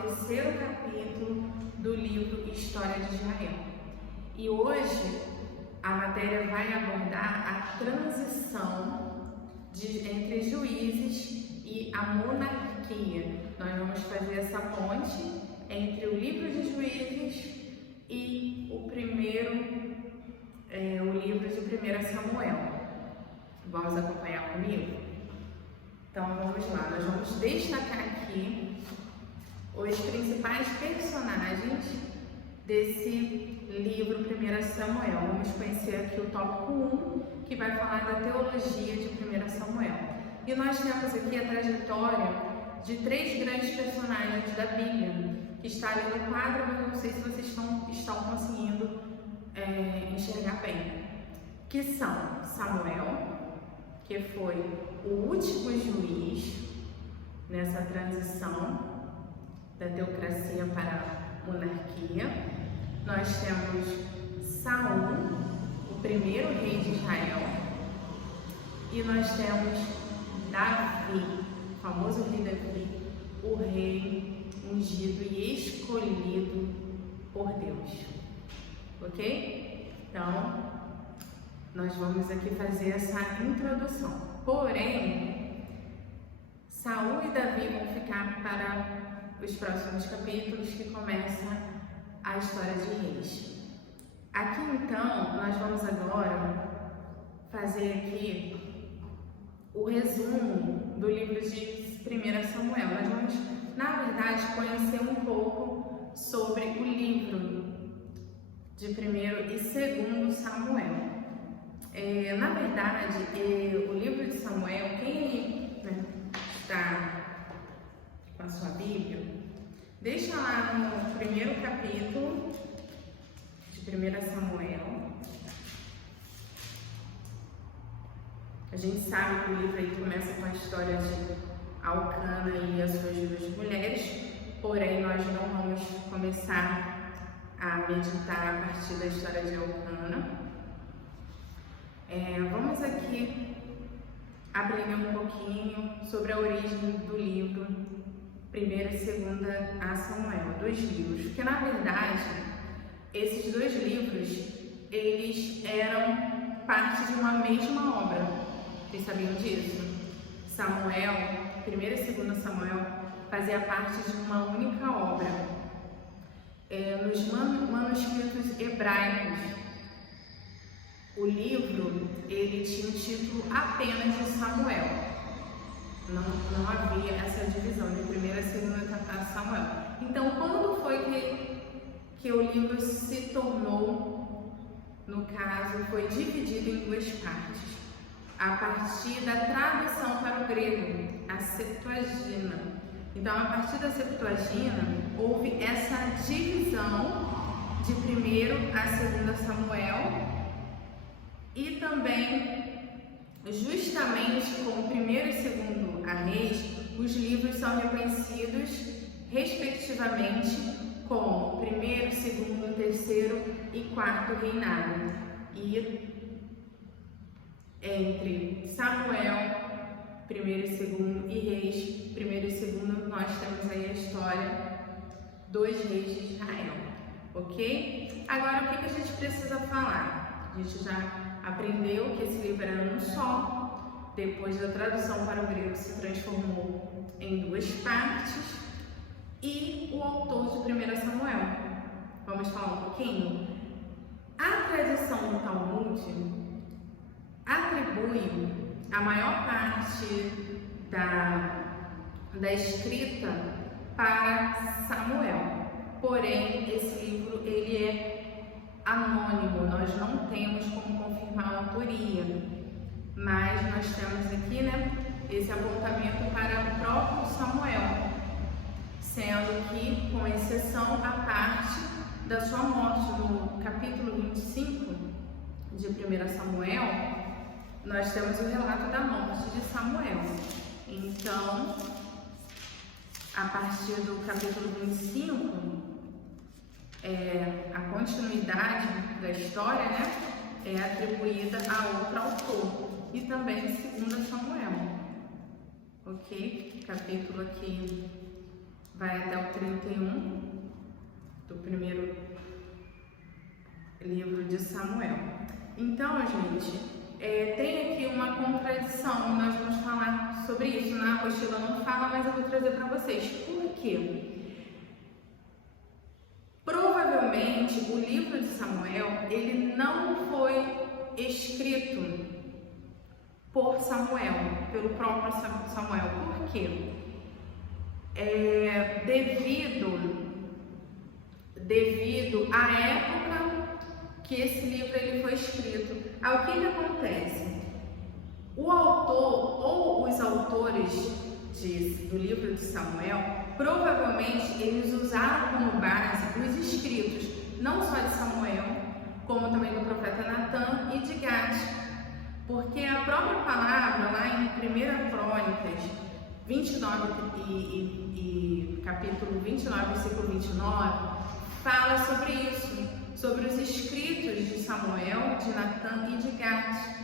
terceiro capítulo do livro História de Israel. E hoje a matéria vai abordar a transição entre Juízes e a monarquia. Nós vamos fazer essa ponte entre o livro de Juízes e o livro de 1 Samuel. Vamos acompanhar comigo? Então vamos lá, nós vamos destacar aqui os principais personagens desse livro 1 Samuel. Vamos conhecer aqui o tópico 1, que vai falar da teologia de 1 Samuel. E nós temos aqui a trajetória de 3 grandes personagens da Bíblia, que está ali no quadro, mas eu não sei se vocês estão conseguindo enxergar bem. Que são Samuel, que foi o último juiz nessa transição da teocracia para a monarquia. Nós temos Saul, o primeiro rei de Israel, e nós temos Davi, o famoso rei Davi, o rei ungido e escolhido por Deus. Ok? Então, nós vamos aqui fazer essa introdução. Porém, Saul e Davi vão ficar para os próximos capítulos, que começa a história de reis. Aqui então, nós vamos agora fazer aqui o resumo do livro de 1 Samuel. Nós vamos, na verdade, conhecer um pouco sobre o livro de 1 e 2 Samuel. Na verdade, o livro de Samuel, quem está com a sua Bíblia, deixa lá no primeiro capítulo de 1 Samuel. A gente sabe que o livro aí começa com a história de Alcana e as suas 2 mulheres, porém nós não vamos começar a meditar a partir da história de Alcana. Vamos aqui aprender um pouquinho sobre a origem do livro 1 e 2 Samuel, 2 livros, porque na verdade esses 2 livros eles eram parte de uma mesma obra. Vocês sabiam disso? Samuel, 1 e 2 Samuel, fazia parte de uma única obra. Nos manuscritos hebraicos, o livro ele tinha o título apenas de Samuel. Não havia essa divisão de 1 e 2 Samuel. Então, quando foi que o livro se tornou, no caso, foi dividido em 2 partes? A partir da tradução para o grego, a Septuaginta. Então, a partir da Septuaginta, houve essa divisão de 1 a 2 Samuel, e também, justamente com 1 e 2 a Reis, os livros são reconhecidos, respectivamente, como 1º, 2º, 3º e 4º reinado. E entre Samuel, 1 e 2 e Reis, 1 e 2, nós temos aí a história dos reis de Israel, ok? Agora, o que a gente precisa falar? A gente já aprendeu que esse livro era um só, depois da tradução para o grego se transformou em 2 partes, e o autor de 1 Samuel. Vamos falar um pouquinho? A tradição do Talmud atribui a maior parte da escrita para Samuel, porém esse livro ele é anônimo, nós não temos como confirmar a autoria, mas nós temos aqui esse apontamento para o próprio Samuel, sendo que, com exceção a parte da sua morte, no capítulo 25 de 1 Samuel, nós temos o relato da morte de Samuel. Então, a partir do capítulo 25, a continuidade da história é atribuída a outro autor, e também 2 Samuel. Ok? Capítulo aqui vai até o 31 do primeiro livro de Samuel. Então, gente, tem aqui uma contradição, nós vamos falar sobre isso. Na apostila não fala, mas eu vou trazer para vocês. Por quê? Provavelmente o livro de Samuel, ele não foi escrito por Samuel, pelo próprio Samuel. Por quê? Devido à época que esse livro ele foi escrito. Aí o que acontece? O autor ou os autores do livro de Samuel, provavelmente eles usaram como base os escritos, não só de Samuel, como também do profeta Natan e de Gade. Porque a própria palavra, lá em 1 Crônicas 29 e capítulo 29, versículo 29, fala sobre isso, sobre os escritos de Samuel, de Natan e de Gade.